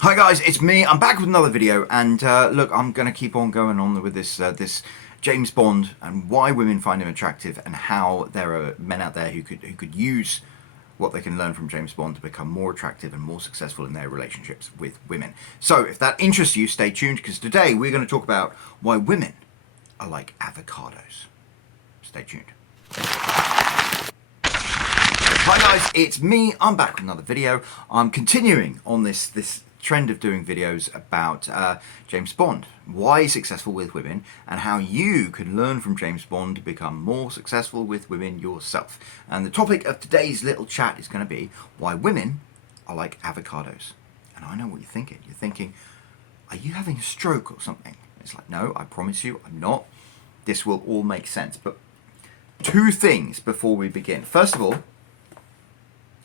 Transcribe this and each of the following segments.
Hi guys, it's me. I'm back with another video, and look, I'm going to keep on going on with this James Bond and why women find him attractive, and how there are men out there who could use what they can learn from James Bond to become more attractive and more successful in their relationships with women. So, if that interests you, stay tuned, because today we're going to talk about why women are like avocados. Stay tuned. Hi guys, it's me. I'm back with another video. I'm continuing on this trend of doing videos about James Bond, why he's successful with women, and how you can learn from James Bond to become more successful with women yourself. And the topic of today's little chat is going to be why women are like avocados. And I know what you're thinking. You're thinking, are you having a stroke or something? It's like, no, I promise you, I'm not. This will all make sense. But two things before we begin. First of all,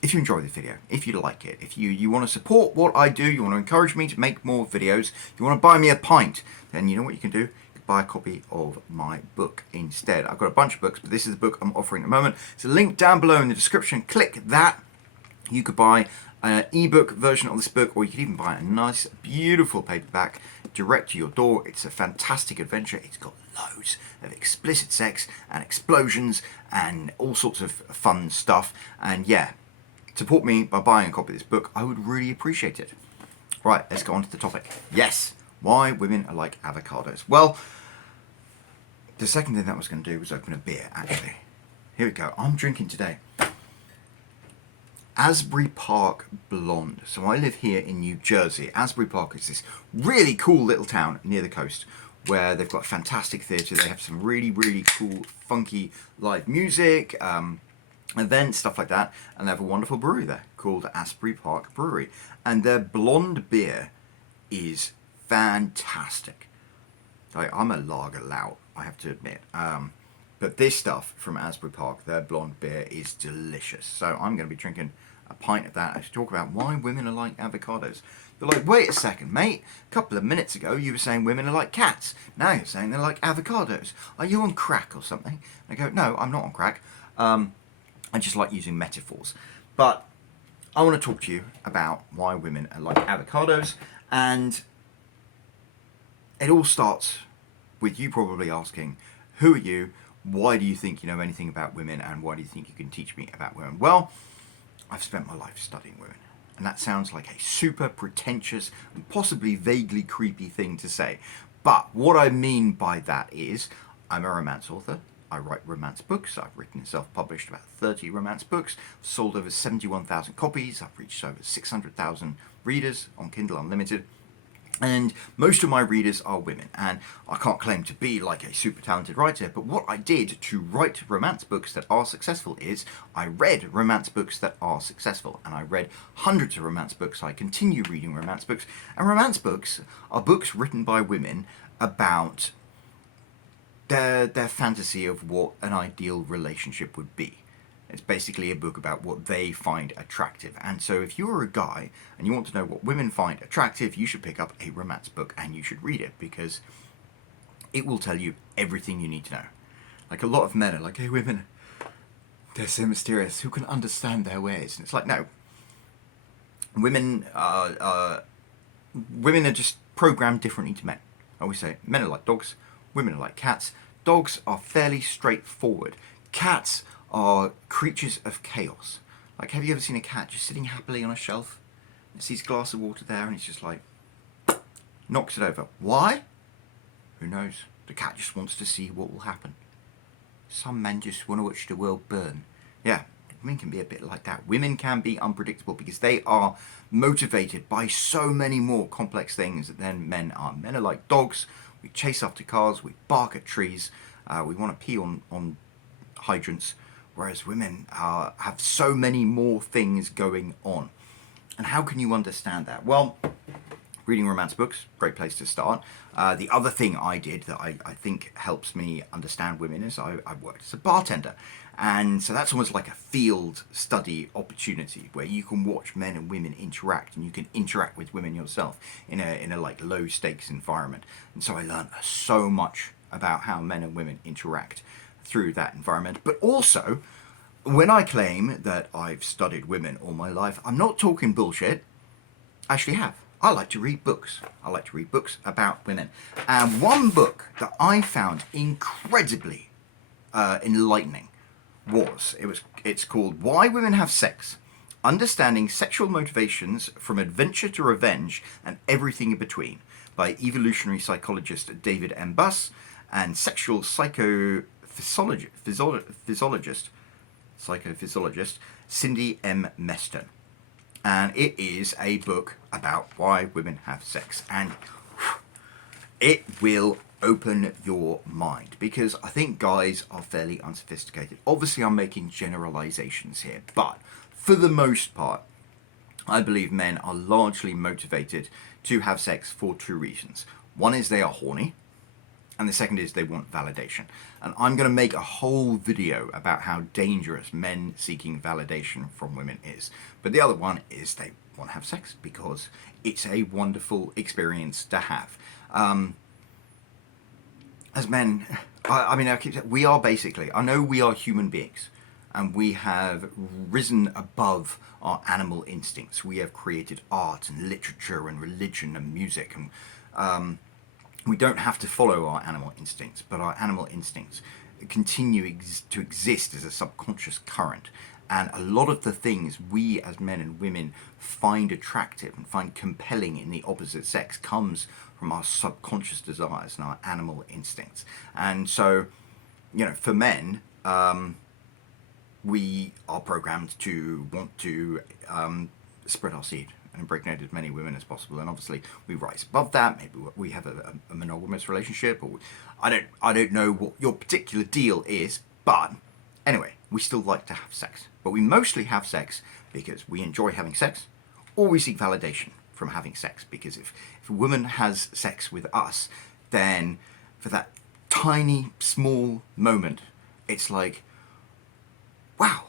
if you enjoy this video, if you like it, if you want to support what I do, you want to encourage me to make more videos, you want to buy me a pint, then you know what you can do? You can buy a copy of my book instead. I've got a bunch of books, but this is the book I'm offering at the moment. It's a link down below in the description. Click that. You could buy an ebook version of this book, or you could even buy a nice, beautiful paperback direct to your door. It's a fantastic adventure. It's got loads of explicit sex and explosions and all sorts of fun stuff. And yeah, support me by buying a copy of this book. I would really appreciate it. Right, let's go on to the topic. Yes, why women are like avocados. Well, the second thing that I was going to do was open a beer, actually. Here we go. I'm drinking today Asbury Park Blonde. So I live here in New Jersey. Asbury Park is this really cool little town near the coast where they've got a fantastic theatre. They have some really, really cool, funky live music, events, stuff like that, and they have a wonderful brewery there called Asbury Park Brewery, and their blonde beer is fantastic. I'm a lager lout, I have to admit, but this stuff from Asbury Park, their blonde beer, is delicious. So I'm going to be drinking a pint of that as we talk about why women are like avocados. You're like, wait a second, mate, a couple of minutes ago you were saying women are like cats, now you're saying they're like avocados. Are you on crack or something? I go, no, I'm not on crack. I just like using metaphors. But I want to talk to you about why women are like avocados, and it all starts with you probably asking, who are you? Why do you think you know anything about women, and why do you think you can teach me about women? Well, I've spent my life studying women, and that sounds like a super pretentious and possibly vaguely creepy thing to say. But what I mean by that is, I'm a romance author. I write romance books. I've written and self-published about 30 romance books, sold over 71,000 copies. I've reached over 600,000 readers on Kindle Unlimited. And most of my readers are women. And I can't claim to be like a super talented writer, but what I did to write romance books that are successful is I read romance books that are successful. And I read hundreds of romance books. I continue reading romance books. And romance books are books written by women about their fantasy of what an ideal relationship would be. It's basically a book about what they find attractive. And so if you're a guy and you want to know what women find attractive, you should pick up a romance book and you should read it, because it will tell you everything you need to know. Like, a lot of men are like, hey, women, they're so mysterious, who can understand their ways? And it's like, no. Women are just programmed differently to men. I always say men are like dogs, women are like cats. Dogs are fairly straightforward. Cats are creatures of chaos. Like, have you ever seen a cat just sitting happily on a shelf? It sees a glass of water there and it's just like, knocks it over. Why? Who knows? The cat just wants to see what will happen. Some men just want to watch the world burn. Yeah, women can be a bit like that. Women can be unpredictable because they are motivated by so many more complex things than men are. Men are like dogs. We chase after cars, we bark at trees, we want to pee on hydrants, whereas women have so many more things going on. And how can you understand that? Well, reading romance books, great place to start. The other thing I did that I think helps me understand women is I worked as a bartender. And so that's almost like a field study opportunity where you can watch men and women interact, and you can interact with women yourself in a like low stakes environment. And so I learned so much about how men and women interact through that environment. But also, when I claim that I've studied women all my life, I'm not talking bullshit. I actually have. I like to read books. I like to read books about women. And one book that I found incredibly enlightening it's called Why Women Have Sex: Understanding Sexual Motivations from Adventure to Revenge and Everything in Between, by evolutionary psychologist David M. Buss and sexual psychophysiologist Cindy M. Meston. And it is a book about why women have sex. And it will open your mind, because I think guys are fairly unsophisticated. Obviously, I'm making generalizations here, but for the most part, I believe men are largely motivated to have sex for two reasons. One is they are horny, and the second is they want validation. And I'm going to make a whole video about how dangerous men seeking validation from women is. But the other one is they want to have sex because it's a wonderful experience to have. As men, I mean, I keep saying, we are basically, I know we are human beings, and we have risen above our animal instincts. We have created art and literature and religion and music, and we don't have to follow our animal instincts, but our animal instincts continue to exist as a subconscious current. And a lot of the things we as men and women find attractive and find compelling in the opposite sex comes from our subconscious desires and our animal instincts. And so, you know, for men, we are programmed to want to spread our seed and impregnate as many women as possible. And obviously we rise above that. Maybe we have a monogamous relationship, or I don't know what your particular deal is, but anyway, we still like to have sex. But we mostly have sex because we enjoy having sex, or we seek validation from having sex. Because if a woman has sex with us, then for that tiny, small moment, it's like, wow,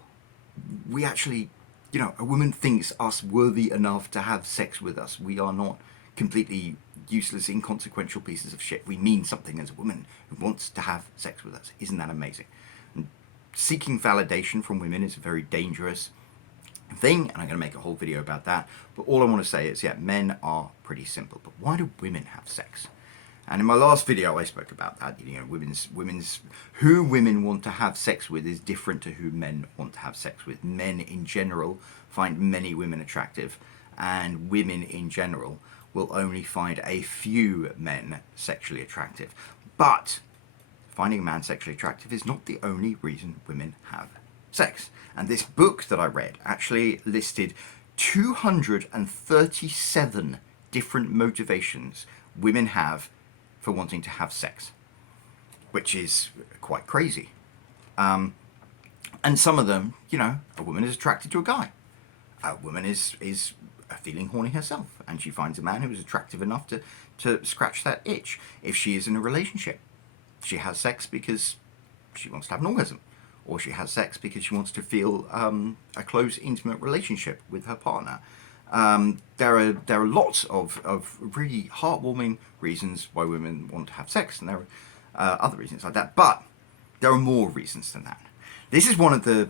we actually, you know, a woman thinks us worthy enough to have sex with us. We are not completely useless, inconsequential pieces of shit. We mean something as a woman who wants to have sex with us. Isn't that amazing? And seeking validation from women is a very dangerous thing, and I'm going to make a whole video about that. But all I want to say is, yeah, men are pretty simple. But why do women have sex? And in my last video, I spoke about that. You know, who women want to have sex with is different to who men want to have sex with. Men in general find many women attractive, and women in general will only find a few men sexually attractive. But finding a man sexually attractive is not the only reason women have sex. And this book that I read actually listed 237 different motivations women have for wanting to have sex, which is quite crazy. And some of them, you know, a woman is attracted to a guy. A woman is feeling horny herself, and she finds a man who is attractive enough to scratch that itch. If she is in a relationship, she has sex because she wants to have an orgasm, or she has sex because she wants to feel a close, intimate relationship with her partner. There are lots of really heartwarming reasons why women want to have sex, and there are other reasons like that, but there are more reasons than that. This is one of the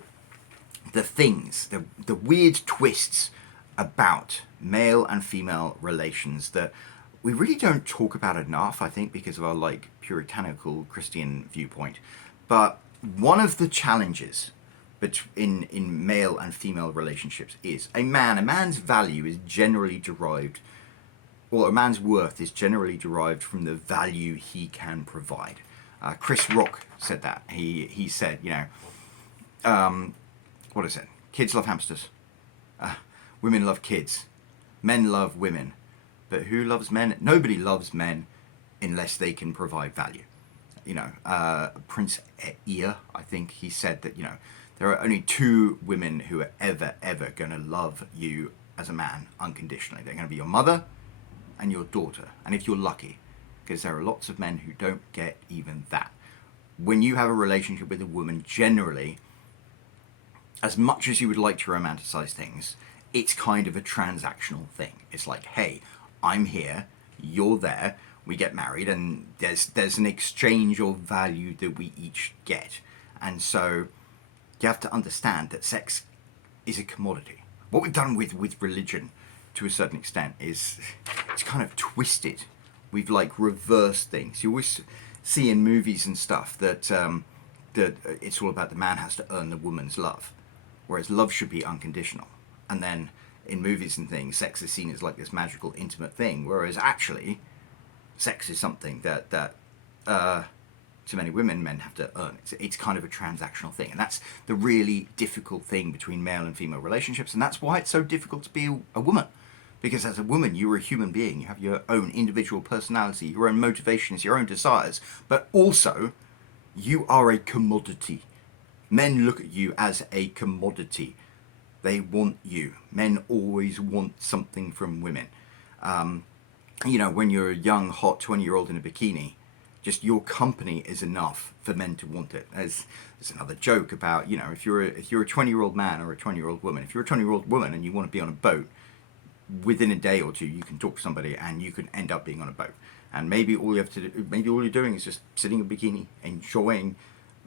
things, the weird twists about male and female relations that we really don't talk about enough, I think, because of our like puritanical Christian viewpoint. But one of the challenges in male and female relationships is a man's value is generally derived, or a man's worth is generally derived from the value he can provide. Chris Rock said that. He said, you know, what is it? Kids love hamsters. Women love kids. Men love women. But who loves men? Nobody loves men unless they can provide value. You know, Prince Ear, I think he said that, you know, there are only two women who are ever going to love you as a man unconditionally. They're going to be your mother and your daughter. And if you're lucky, because there are lots of men who don't get even that. When you have a relationship with a woman, generally, as much as you would like to romanticize things, it's kind of a transactional thing. It's like, hey, I'm here, you're there, we get married, and there's an exchange of value that we each get. And so you have to understand that sex is a commodity. What we've done with religion to a certain extent, is it's kind of twisted. We've like reversed things. You always see in movies and stuff that that it's all about the man has to earn the woman's love, whereas love should be unconditional. And then in movies and things, sex is seen as like this magical, intimate thing, whereas actually, sex is something that to many women, men have to earn. It's kind of a transactional thing, and that's the really difficult thing between male and female relationships, and that's why it's so difficult to be a woman. Because as a woman, you're a human being. You have your own individual personality, your own motivations, your own desires, but also you are a commodity. Men look at you as a commodity. They want you. Men always want something from women. You know, when you're a young, hot 20-year-old in a bikini, just your company is enough for men to want it. There's another joke about, you know, if you're a 20-year-old man or a 20-year-old woman, if you're a 20-year-old woman and you want to be on a boat, within a day or two you can talk to somebody and you can end up being on a boat. And maybe all you have to do, maybe all you're doing is just sitting in a bikini, enjoying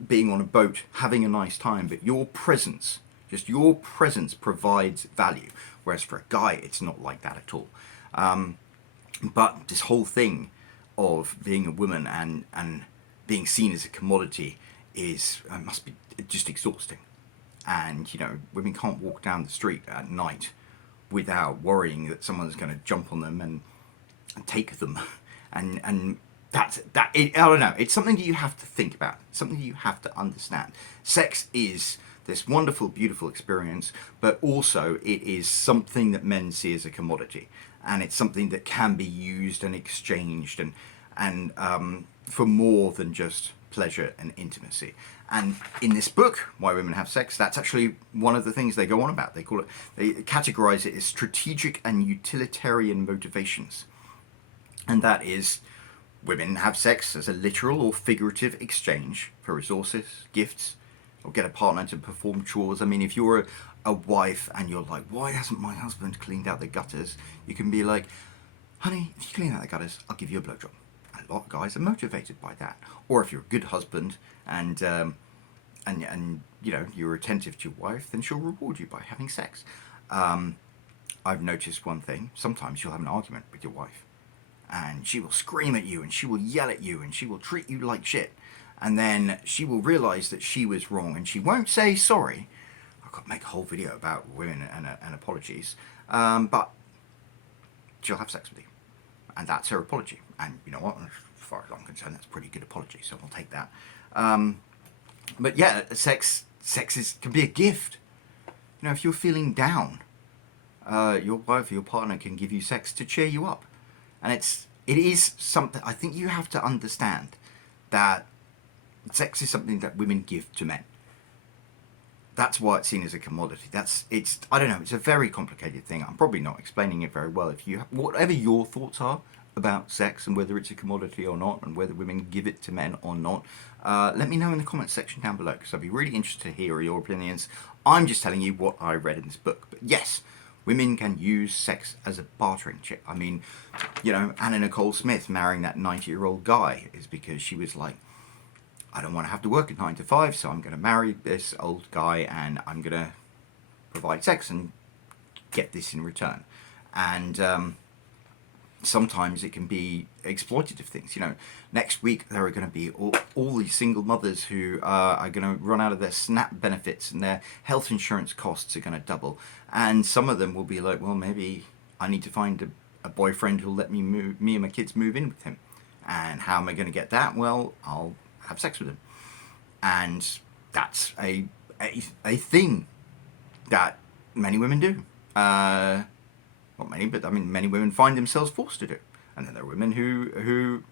being on a boat, having a nice time, but your presence, just your presence provides value. Whereas for a guy, it's not like that at all. But this whole thing of being a woman and being seen as a commodity is must be just exhausting. And you know, women can't walk down the street at night without worrying that someone's going to jump on them and take them. And I don't know, it's something that you have to think about, something you have to understand. Sex is this wonderful, beautiful experience, but also it is something that men see as a commodity, and it's something that can be used and exchanged and for more than just pleasure and intimacy. And in this book, Why Women Have Sex, that's actually one of the things they go on about. They categorize it as strategic and utilitarian motivations. And that is, women have sex as a literal or figurative exchange for resources, gifts, or get a partner to perform chores. I mean, if you're a wife and you're like, why hasn't my husband cleaned out the gutters? You can be like, honey, if you clean out the gutters, I'll give you a blowjob. A lot of guys are motivated by that. Or if you're a good husband and you know, you're attentive to your wife, then she'll reward you by having sex. I've noticed one thing. Sometimes you'll have an argument with your wife, and she will scream at you, and she will yell at you, and she will treat you like shit. And then she will realize that she was wrong, and she won't say sorry. I've got to make a whole video about women and apologies. But she'll have sex with you, and that's her apology. And you know what? As far as I'm concerned, that's a pretty good apology, so I'll take that. But yeah, sex can be a gift. You know, if you're feeling down, your wife or your partner can give you sex to cheer you up. And it is something, I think you have to understand that sex is something that women give to men. That's why it's seen as a commodity. I don't know, it's a very complicated thing. I'm probably not explaining it very well. Whatever your thoughts are about sex and whether it's a commodity or not, and whether women give it to men or not, let me know in the comments section down below, because I'd be really interested to hear your opinions. I'm just telling you what I read in this book. But yes, women can use sex as a bartering chip. I mean, you know, Anna Nicole Smith marrying that 90-year-old guy is because she was like, I don't want to have to work at 9 to 5, so I'm going to marry this old guy and I'm going to provide sex and get this in return. And sometimes it can be exploitative things. You know, next week there are going to be all these single mothers who are going to run out of their SNAP benefits, and their health insurance costs are going to double. And some of them will be like, well, maybe I need to find a boyfriend who'll let me and my kids move in with him. And how am I going to get that? Well, I'll have sex with him. And that's a thing that many women do. Not many, but I mean, many women find themselves forced to do. And then there are women who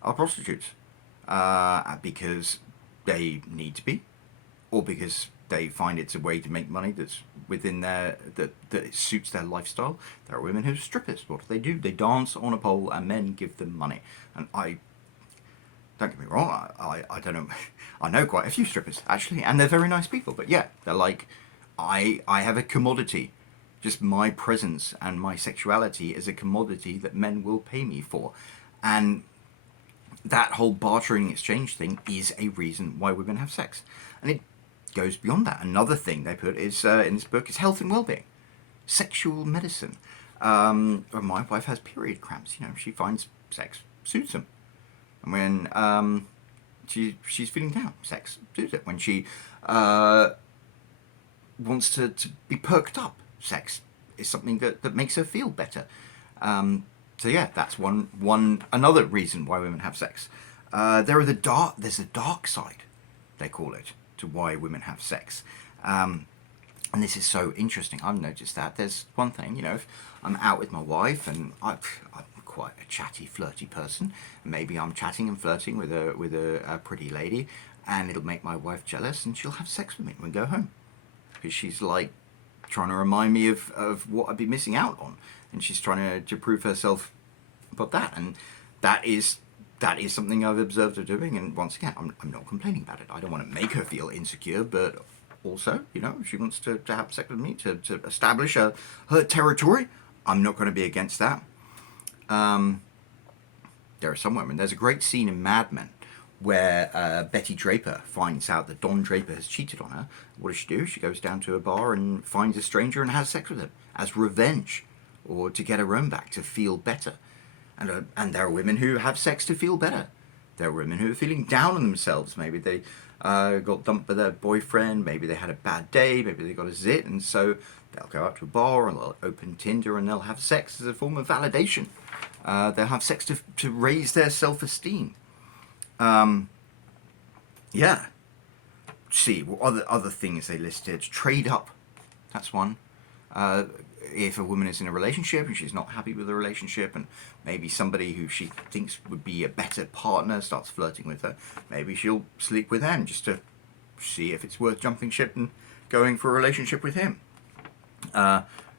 are prostitutes because they need to be, or because they find it's a way to make money that's within that it suits their lifestyle. There are women who are strippers. What do? They dance on a pole and men give them money. And don't get me wrong, I don't know, I know quite a few strippers actually, and they're very nice people. But yeah, they're like, I have a commodity. Just my presence and my sexuality is a commodity that men will pay me for. And that whole bartering exchange thing is a reason why women have sex. And it goes beyond that. Another thing they put is in this book is health and well-being, sexual medicine. When my wife has period cramps, she finds sex suits them. And when she's feeling down, sex suits it. When she wants to be perked up, sex is something that makes her feel better. So yeah, that's another reason why women have sex. There's a dark side, they call it, to why women have sex. And this is so interesting. I've noticed that there's one thing, if I'm out with my wife and I'm quite a chatty, flirty person, maybe I'm chatting and flirting with a pretty lady, and it'll make my wife jealous, and she'll have sex with me when we go home, because she's like trying to remind me of what I'd be missing out on, and she's trying to prove herself about that, and that is something I've observed her doing. And once again, I'm not complaining about it. I don't want to make her feel insecure, but also, if she wants to have sex with me to establish her territory, I'm not going to be against that. There are some women. There's a great scene in Mad Men where Betty Draper finds out that Don Draper has cheated on her. What does she do? She goes down to a bar and finds a stranger and has sex with him as revenge, or to get her own back, to feel better. And there are women who have sex to feel better. There are women who are feeling down on themselves. Maybe they got dumped by their boyfriend. Maybe they had a bad day. Maybe they got a zit, and so they'll go out to a bar and they'll open Tinder and they'll have sex as a form of validation. They'll have sex to raise their self-esteem. Yeah. See, what other things they listed? Trade up. That's one. If a woman is in a relationship and she's not happy with the relationship, and maybe somebody who she thinks would be a better partner starts flirting with her, maybe she'll sleep with them just to see if it's worth jumping ship and going for a relationship with him.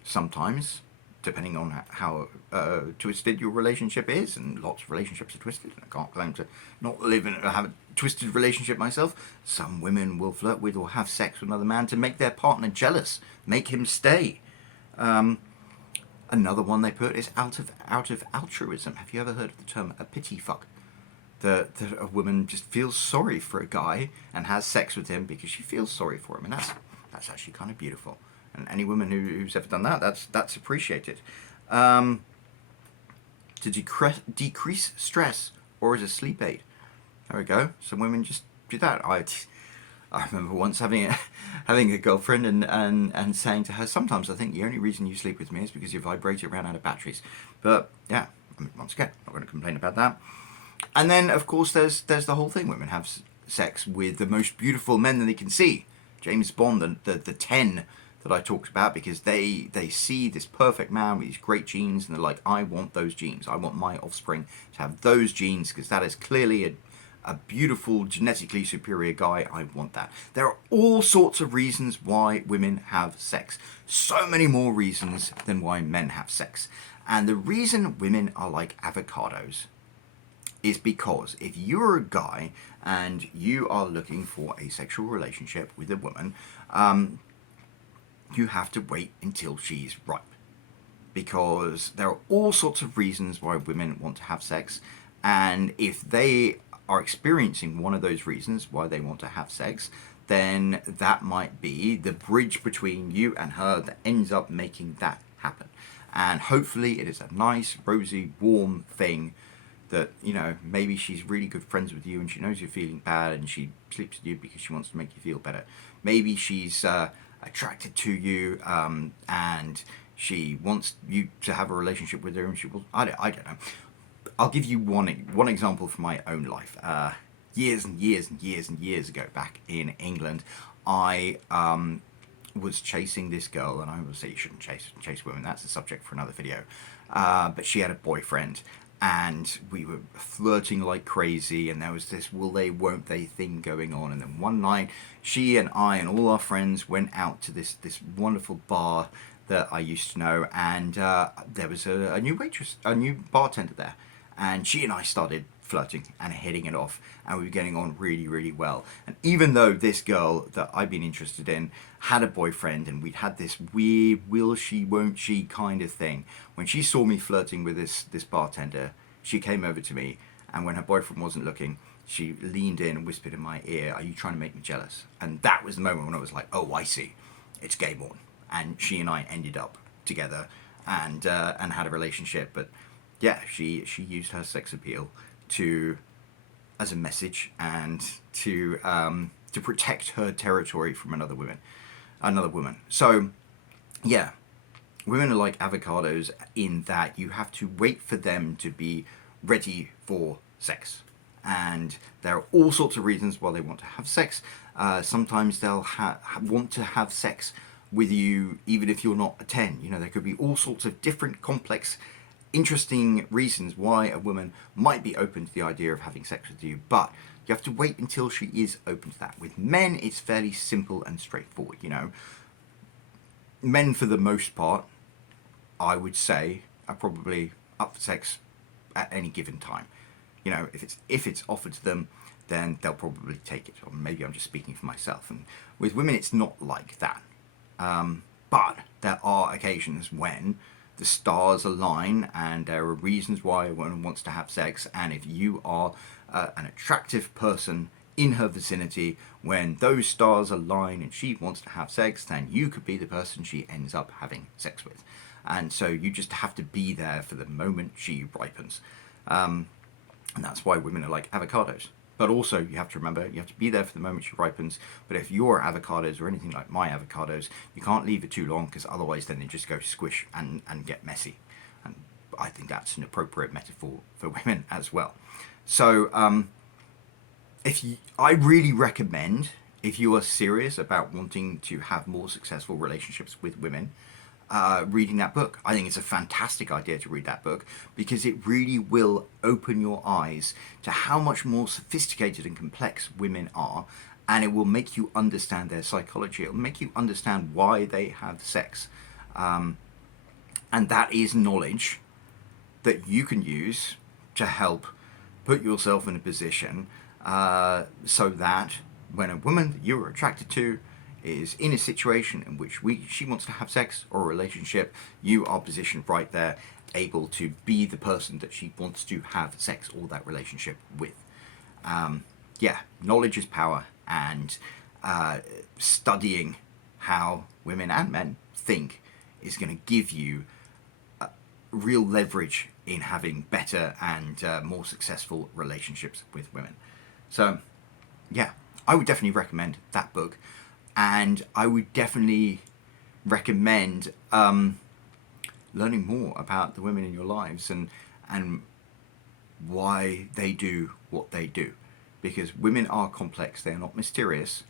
Sometimes, depending on how twisted your relationship is, and lots of relationships are twisted, and I can't claim to not have a twisted relationship myself, some women will flirt with or have sex with another man to make their partner jealous, make him stay. Another one they put is out of altruism. Have you ever heard of the term a pity fuck? That a woman just feels sorry for a guy and has sex with him because she feels sorry for him, and that's actually kind of beautiful. And any woman who's ever done that, that's appreciated. To decrease stress, or as a sleep aid. There we go. Some women just do that. I remember once having a girlfriend and saying to her, sometimes I think the only reason you sleep with me is because your vibrator ran out of batteries. But yeah, once again, not going to complain about that. And then, of course, there's the whole thing. Women have sex with the most beautiful men that they can see. James Bond, the 10 that I talked about, because they see this perfect man with these great genes, and they're like, I want those genes. I want my offspring to have those genes, because that is clearly a beautiful, genetically superior guy. I want that. There are all sorts of reasons why women have sex. So many more reasons than why men have sex. And the reason women are like avocados is because if you're a guy and you are looking for a sexual relationship with a woman, you have to wait until she's ripe. Because there are all sorts of reasons why women want to have sex, and if they are experiencing one of those reasons why they want to have sex, then that might be the bridge between you and her that ends up making that happen. And hopefully it is a nice, rosy, warm thing that, maybe she's really good friends with you and she knows you're feeling bad and she sleeps with you because she wants to make you feel better. Maybe she's attracted to you and she wants you to have a relationship with her, and she will. I don't know. I'll give you one example from my own life. Years and years and years and years ago, back in England, I was chasing this girl, and I would say you shouldn't chase women. That's a subject for another video. But she had a boyfriend, and we were flirting like crazy, and there was this will they, won't they thing going on. And then one night, she and I and all our friends went out to this wonderful bar that I used to know, and there was a new bartender there. And she and I started flirting and hitting it off, and we were getting on really, really well. And even though this girl that I'd been interested in had a boyfriend, and we'd had this weird will she, won't she kind of thing, when she saw me flirting with this bartender, she came over to me, and when her boyfriend wasn't looking, she leaned in and whispered in my ear, "Are you trying to make me jealous?" And that was the moment when I was like, oh, I see. It's game on. And she and I ended up together. and had a relationship. But yeah, she used her sex appeal to as a message and to protect her territory from another woman. So yeah, women are like avocados in that you have to wait for them to be ready for sex. And there are all sorts of reasons why they want to have sex. Sometimes they'll want to have sex with you even if you're not a 10. You know, there could be all sorts of different complex, interesting reasons why a woman might be open to the idea of having sex with you, but you have to wait until she is open to that. With men, it's fairly simple and straightforward, you know. Men, for the most part, I would say, are probably up for sex at any given time. You know, if it's offered to them, then they'll probably take it. Or maybe I'm just speaking for myself. And with women, it's not like that. But there are occasions when the stars align and there are reasons why a woman wants to have sex. And if you are an attractive person in her vicinity, when those stars align and she wants to have sex, then you could be the person she ends up having sex with. And so you just have to be there for the moment she ripens. And that's why women are like avocados. But also, you have to remember, you have to be there for the moment she ripens. But if you're avocados or anything like my avocados, you can't leave it too long, because otherwise then they just go squish and get messy. And I think that's an appropriate metaphor for women as well. So I really recommend, if you are serious about wanting to have more successful relationships with women, reading that book. I think it's a fantastic idea to read that book, because it really will open your eyes to how much more sophisticated and complex women are, and it will make you understand their psychology. It will make you understand why they have sex. And that is knowledge that you can use to help put yourself in a position so that when a woman that you are attracted to is in a situation in which she wants to have sex or a relationship, you are positioned right there, able to be the person that she wants to have sex or that relationship with. Yeah, knowledge is power, and studying how women and men think is going to give you real leverage in having better and more successful relationships with women. So yeah, I would definitely recommend that book. And I would definitely recommend learning more about the women in your lives and why they do what they do. Because women are complex, they are not mysterious.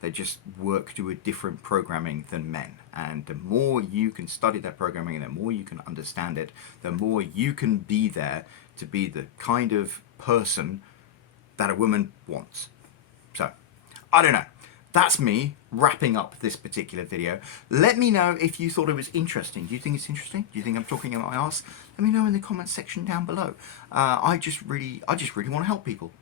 They just work to a different programming than men. And the more you can study that programming and the more you can understand it, the more you can be there to be the kind of person that a woman wants. So, I don't know. That's me wrapping up this particular video. Let me know if you thought it was interesting. Do you think it's interesting? Do you think I'm talking about my ass? Let me know in the comments section down below. I just really want to help people.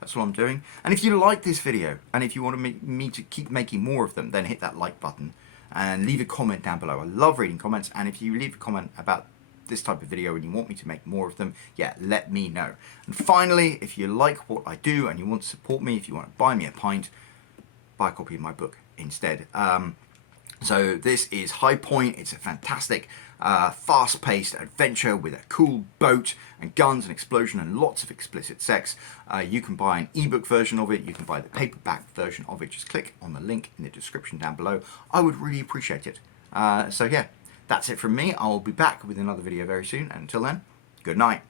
That's what I'm doing. And if you like this video and if you want me to keep making more of them, then hit that like button and leave a comment down below. I love reading comments, and if you leave a comment about this type of video and you want me to make more of them, yeah, let me know. And finally, if you like what I do and you want to support me, if you want to buy me a pint, buy a copy of my book instead. So this is High Point. It's a fantastic, fast-paced adventure with a cool boat and guns and explosion and lots of explicit sex. You can buy an ebook version of it. You can buy the paperback version of it. Just click on the link in the description down below. I would really appreciate it. So yeah, that's it from me. I'll be back with another video very soon. And until then, good night.